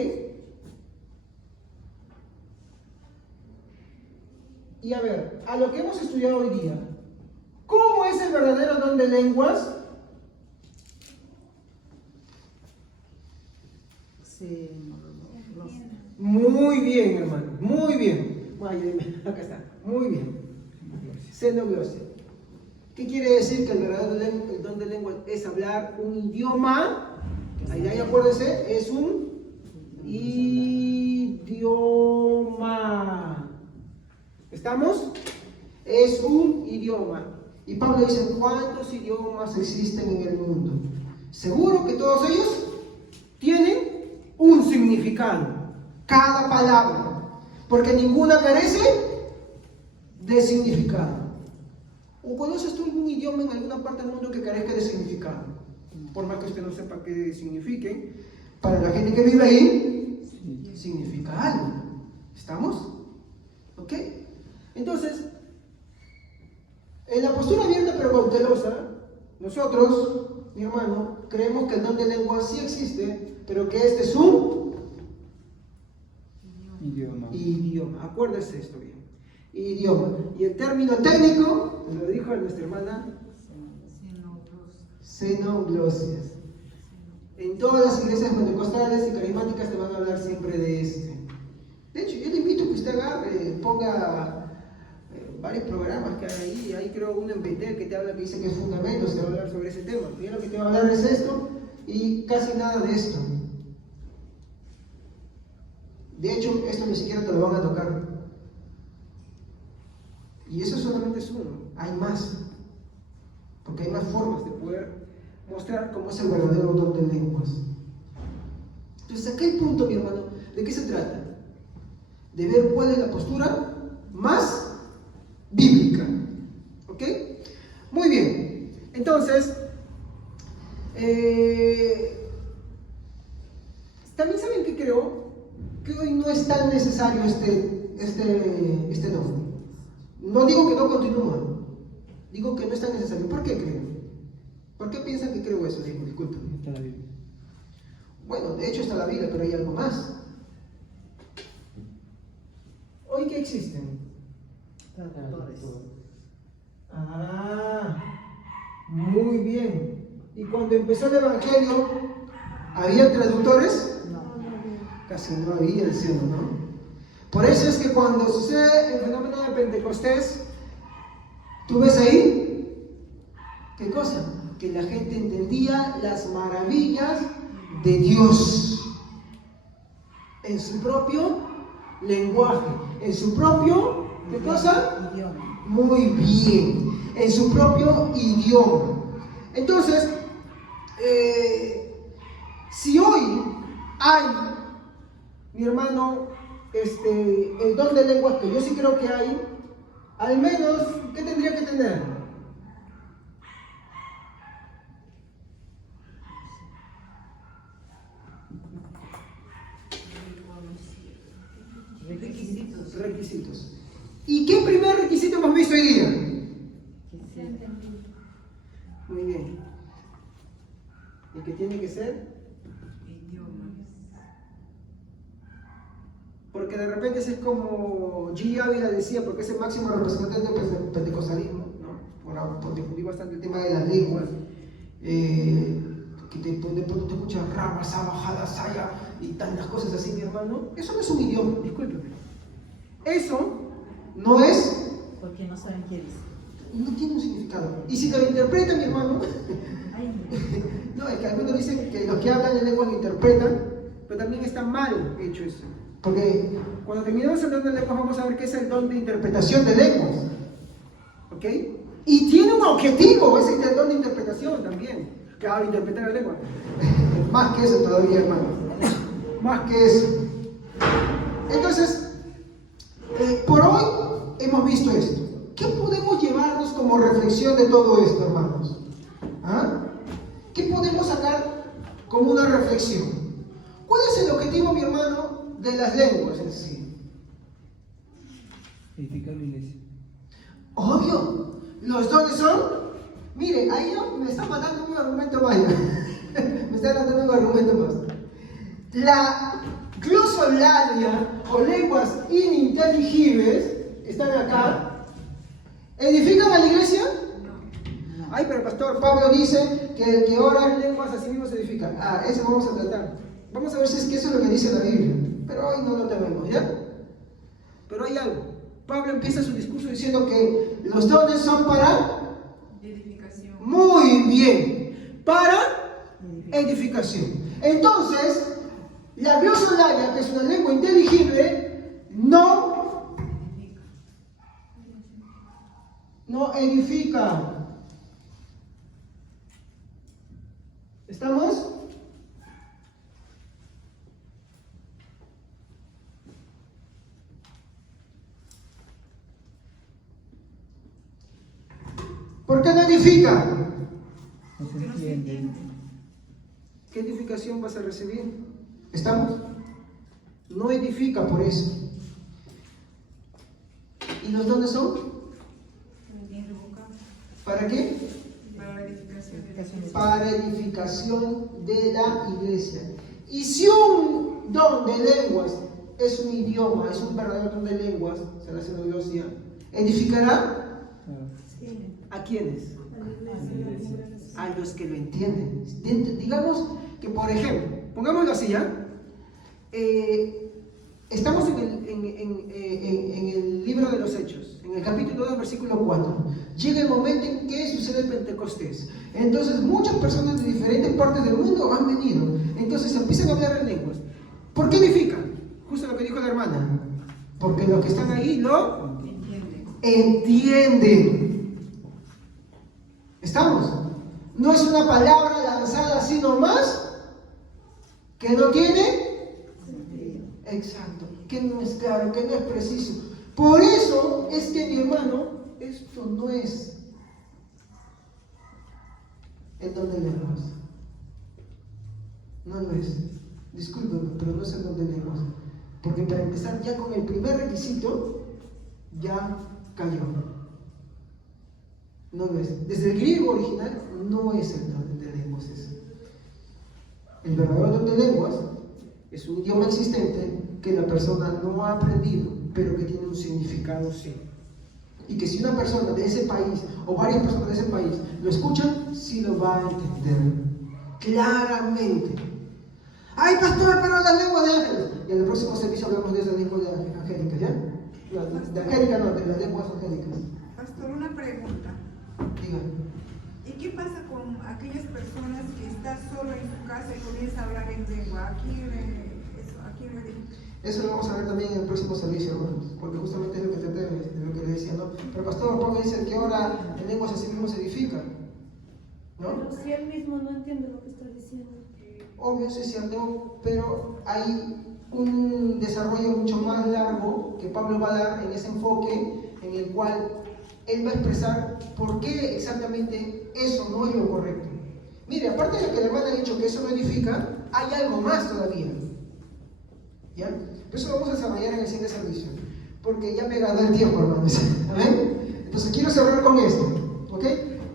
Y a ver, a lo que hemos estudiado hoy día, ¿cómo es el verdadero don de lenguas? Muy bien, hermano, muy bien. Acá está, muy bien. Xenoglosia. ¿Qué quiere decir? Que el verdadero don de lengua es hablar un idioma. Ahí acuérdense, es un idioma. ¿Estamos? Es un idioma. Y Pablo dice, ¿cuántos idiomas existen en el mundo? Seguro que todos ellos tienen un significado. Cada palabra. Porque ninguna carece de significado. ¿O conoces tú algún idioma en alguna parte del mundo que carezca de significado? Por más que usted no sepa qué signifique, para la gente que vive ahí, significa algo. ¿Estamos? ¿Ok? Entonces, en la postura abierta pero cautelosa, nosotros, mi hermano, creemos que el don de lengua sí existe, pero que este es un idioma. Acuérdese esto bien. Idioma. Y el término técnico, lo dijo nuestra hermana, xenoglosias. En todas las iglesias pentecostales y carismáticas te van a hablar siempre de este. De hecho, yo le invito a que usted agarre, ponga varios programas que hay ahí. Hay creo uno en Betel que te habla, que dice que es fundamentos, te va a hablar sobre ese tema. Yo lo que te va a hablar es esto y casi nada de esto. De hecho, esto ni siquiera te lo van a tocar. Y eso solamente es uno, hay más. Porque hay más formas de poder mostrar cómo es el verdadero don de lenguas. Entonces, ¿a qué punto, mi hermano? ¿De qué se trata? De ver cuál es la postura más bíblica. ¿Ok? Muy bien. Entonces, también saben que creo que hoy no es tan necesario este don. No digo que no continúa, digo que no es tan necesario. ¿Por qué creo? ¿Por qué piensan que creo eso? Digo, disculpen. Está la Biblia. Bueno, de hecho está la Biblia, pero hay algo más. ¿Hoy qué existen? Traductores. Ah, muy bien. ¿Y cuando empezó el Evangelio, había traductores? No. Casi no había, ¿sí o no? Por eso es que cuando sucede el fenómeno de Pentecostés, ¿tú ves ahí? ¿Qué cosa? Que la gente entendía las maravillas de Dios en su propio lenguaje, en su propio, ¿qué cosa? Idioma. Muy bien, en su propio idioma. Entonces, si hoy hay, mi hermano, el don de lenguas, que yo sí creo que hay, al menos, ¿qué tendría que tener? Requisitos. ¿Y qué primer requisito hemos visto hoy día? Muy bien. ¿Y qué tiene que ser? Porque de repente es como G. Ávila decía, porque es el máximo representante del pentecostalismo, ¿no? Porque cubrí bastante el tema de las lenguas, que de pronto te escuchas ramas, bajadas, allá y tantas cosas así, mi hermano. Eso no es un idioma, discúlpeme. Eso no es, Porque no saben qué dice. no tiene un significado. Y si te lo interpreta, mi hermano, no, es que algunos dicen que los que hablan en lengua lo interpretan, pero también está mal hecho eso. Porque cuando terminamos el don de lenguas vamos a ver qué es el don de interpretación de lenguas. ¿Ok? Y tiene un objetivo ese don de interpretación también. Claro, interpretar la lengua. Más que eso todavía, hermano. Más que eso. Entonces, por hoy hemos visto esto. ¿Qué podemos llevarnos como reflexión de todo esto, hermanos? ¿Ah? ¿Qué podemos sacar como una reflexión? ¿Cuál es el objetivo, mi hermano, de las lenguas en sí? Edificar la iglesia. Obvio, los dones son, mire, ahí me está matando un argumento más, me está dando un argumento más. La glosolalia o lenguas ininteligibles están acá. ¿Edifican a la iglesia? No. Ay, pero el pastor Pablo dice que el que ora en lenguas así mismo se edifica. Ah, eso vamos a tratar. Vamos a ver si es que eso es lo que dice la Biblia. Pero hoy no lo tenemos, ¿ya? Pero hay algo. Pablo empieza su discurso diciendo que los dones son para edificación. Muy bien. Para edificación. Entonces, la glosolalia, que es una lengua inteligible, no edifica. ¿Estamos? ¿Por qué no edifica? No se entiende. ¿Qué edificación vas a recibir? ¿Estamos? No edifica por eso. ¿Y los dones son? ¿Para qué? Para edificación de la iglesia. Y si un don de lenguas es un idioma, es un verdadero don de lenguas, se la xenoglosia, ¿edificará? ¿A quiénes? A los que lo entienden. Digamos que, por ejemplo, pongámoslo así, ¿ya? Estamos en el libro de los Hechos, en el capítulo 2, versículo 4. Llega el momento en que sucede el Pentecostés. Entonces, muchas personas de diferentes partes del mundo han venido. Entonces, empiezan a hablar en lenguas. ¿Por qué edifican? Justo lo que dijo la hermana. Porque los que están ahí lo entienden. ¿Estamos? No es una palabra lanzada así nomás que no tiene exacto, que no es claro, que no es preciso. Por eso es que, mi hermano, esto no es el don de lenguas. No lo es. Discúlpeme, pero no es el don de lenguas. Porque para empezar ya con el primer requisito, ya cayó. No lo es. Desde el griego original no es el don de lenguas eso. El verdadero don de lenguas es un idioma existente que la persona no ha aprendido, pero que tiene un significado sí. Y que si una persona de ese país o varias personas de ese país lo escuchan, sí lo va a entender claramente. ¡Ay, pastor, pero las lenguas de ángeles! Y en el próximo servicio hablamos de esas lenguas de angélicas, ¿ya? De angélica no, de las lenguas angélicas. Pastor, una pregunta. Dígame. ¿Y qué pasa con aquellas personas que están solo en su casa y comienza a hablar en lengua? Aquí Eso lo vamos a ver también en el próximo servicio, hermanos, porque justamente es lo que traté de lo que le decía, ¿no? Pero pastor, Pablo dice que ahora en lenguas así mismo se edifica, ¿no? Pero si él mismo no entiende lo que está diciendo. Obvio, sí es cierto, pero hay un desarrollo mucho más largo que Pablo va a dar en ese enfoque, en el cual él va a expresar por qué exactamente eso no es lo correcto. Mire, aparte de lo que el hermano ha dicho que eso no edifica, hay algo más todavía. ¿Ya? Eso lo vamos a desarrollar en el siguiente servicio, porque ya me he ganado el tiempo, hermanos. ¿Amén? Entonces quiero cerrar con esto, ¿ok?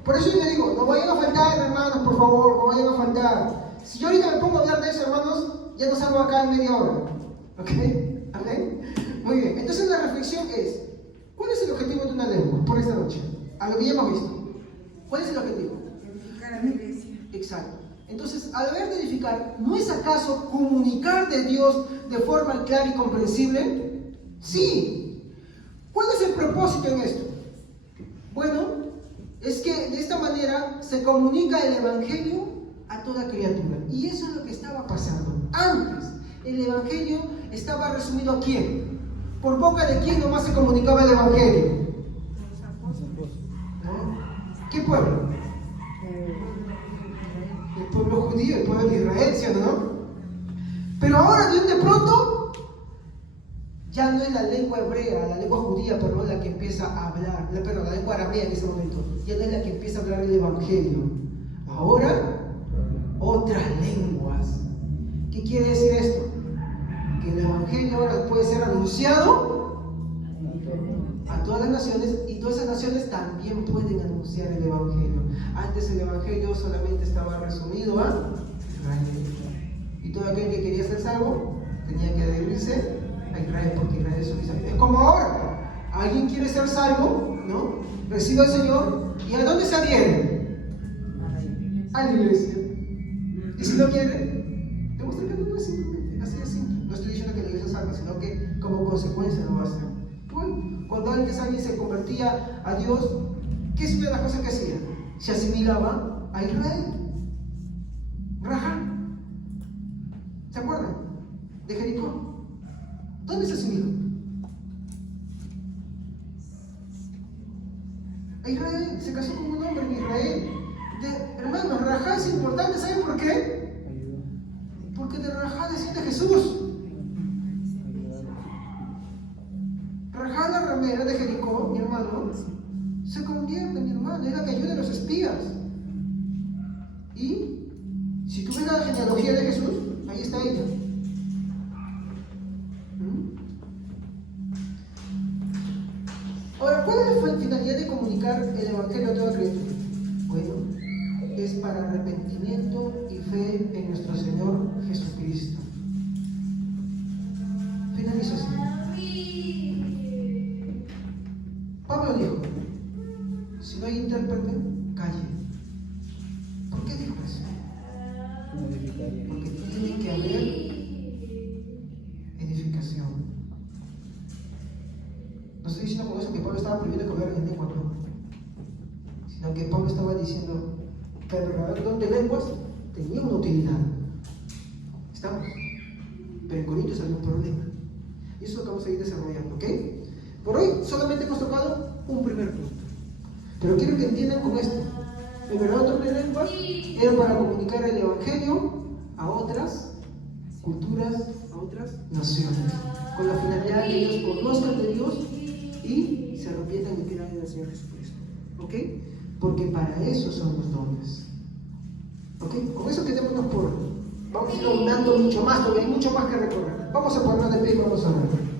Por eso yo le digo, no vayan a faltar, hermanos, por favor, no vayan a faltar. Si yo ahorita me pongo a hablar de eso, hermanos, ya no salgo acá en media hora, ¿ok? ¿Amén? Muy bien, entonces la reflexión es, ¿cuál es el objetivo de una lengua por esta noche? A lo que ya hemos visto. ¿Cuál es el objetivo? edificar a la iglesia. Exacto. Entonces, al deber de edificar, ¿no es acaso comunicar de Dios de forma clara y comprensible? Sí. ¿Cuál es el propósito en esto? Bueno, es que de esta manera se comunica el Evangelio a toda criatura. Y eso es lo que estaba pasando. Antes, el Evangelio estaba resumido ¿a quién? ¿Por boca de quién nomás se comunicaba el Evangelio? Los apóstoles. ¿No? ¿Qué pueblo? El pueblo judío, el pueblo de Israel, ¿sí o no? Pero ahora de pronto ya no es la lengua hebrea, la lengua judía, perdón, la que empieza a hablar, perdón, la lengua aramea en ese momento, ya no es la que empieza a hablar el Evangelio. Ahora, otras lenguas. ¿Qué quiere decir esto? Que el Evangelio ahora puede ser anunciado a todas las naciones y todas esas naciones también pueden anunciar el Evangelio. Antes el Evangelio solamente estaba resumido a Israel. Y todo aquel que quería ser salvo tenía que adherirse a Israel, porque Israel es su Israel. Es como ahora, alguien quiere ser salvo, ¿no? Recibe al Señor, ¿y a dónde se adhiere? A la iglesia. Y si no quiere, te gusta que no es simplemente, así de simple. No estoy diciendo que la iglesia salva, sino que como consecuencia lo va a hacer. Bueno, cuando antes alguien se convertía a Dios, ¿qué es una de las cosas que hacía? Se asimilaba a Israel. Rahab. ¿Se acuerdan? De Jericó. ¿Dónde se asimiló? A Israel. Se casó con un hombre en Israel. Hermanos, Rahab es importante. ¿Saben por qué? Porque de Rahab desciende Jesús. Rahab la ramera de Jericó, mi hermano, se convierte, mi hermano, es la que ayuda a los espías. Y si tú ves la genealogía de Jesús, ahí está ella. Ahora, ¿cuál es la finalidad de comunicar el Evangelio a toda criatura? Bueno, es para arrepentimiento y fe en nuestro Señor Jesucristo. Finalizo así. Pablo dijo, si no hay intérprete, calle. ¿Por qué dijo eso? Porque tiene que haber edificación. No estoy diciendo con eso que Pablo estaba prohibiendo que hablar en lengua, no. Sino que Pablo estaba diciendo que el verdadero don de lenguas tenía una utilidad. ¿Estamos? Pero en Corintios había un problema. Y eso lo vamos a ir desarrollando, ¿ok? Por hoy solamente hemos tocado un primer punto. Pero quiero que entiendan con esto. El verdadero don de lenguas era para comunicar el Evangelio a otras culturas, a otras naciones, con la finalidad de que ellos conozcan de Dios y se arrepientan y pidan al Señor Jesucristo. ¿Ok? Porque para eso son los dones. ¿Ok? Con eso quedémonos por hoy. Vamos a ir ahondando mucho más, todavía hay mucho más que recorrer. Vamos a ponernos de pie y vamos a orar.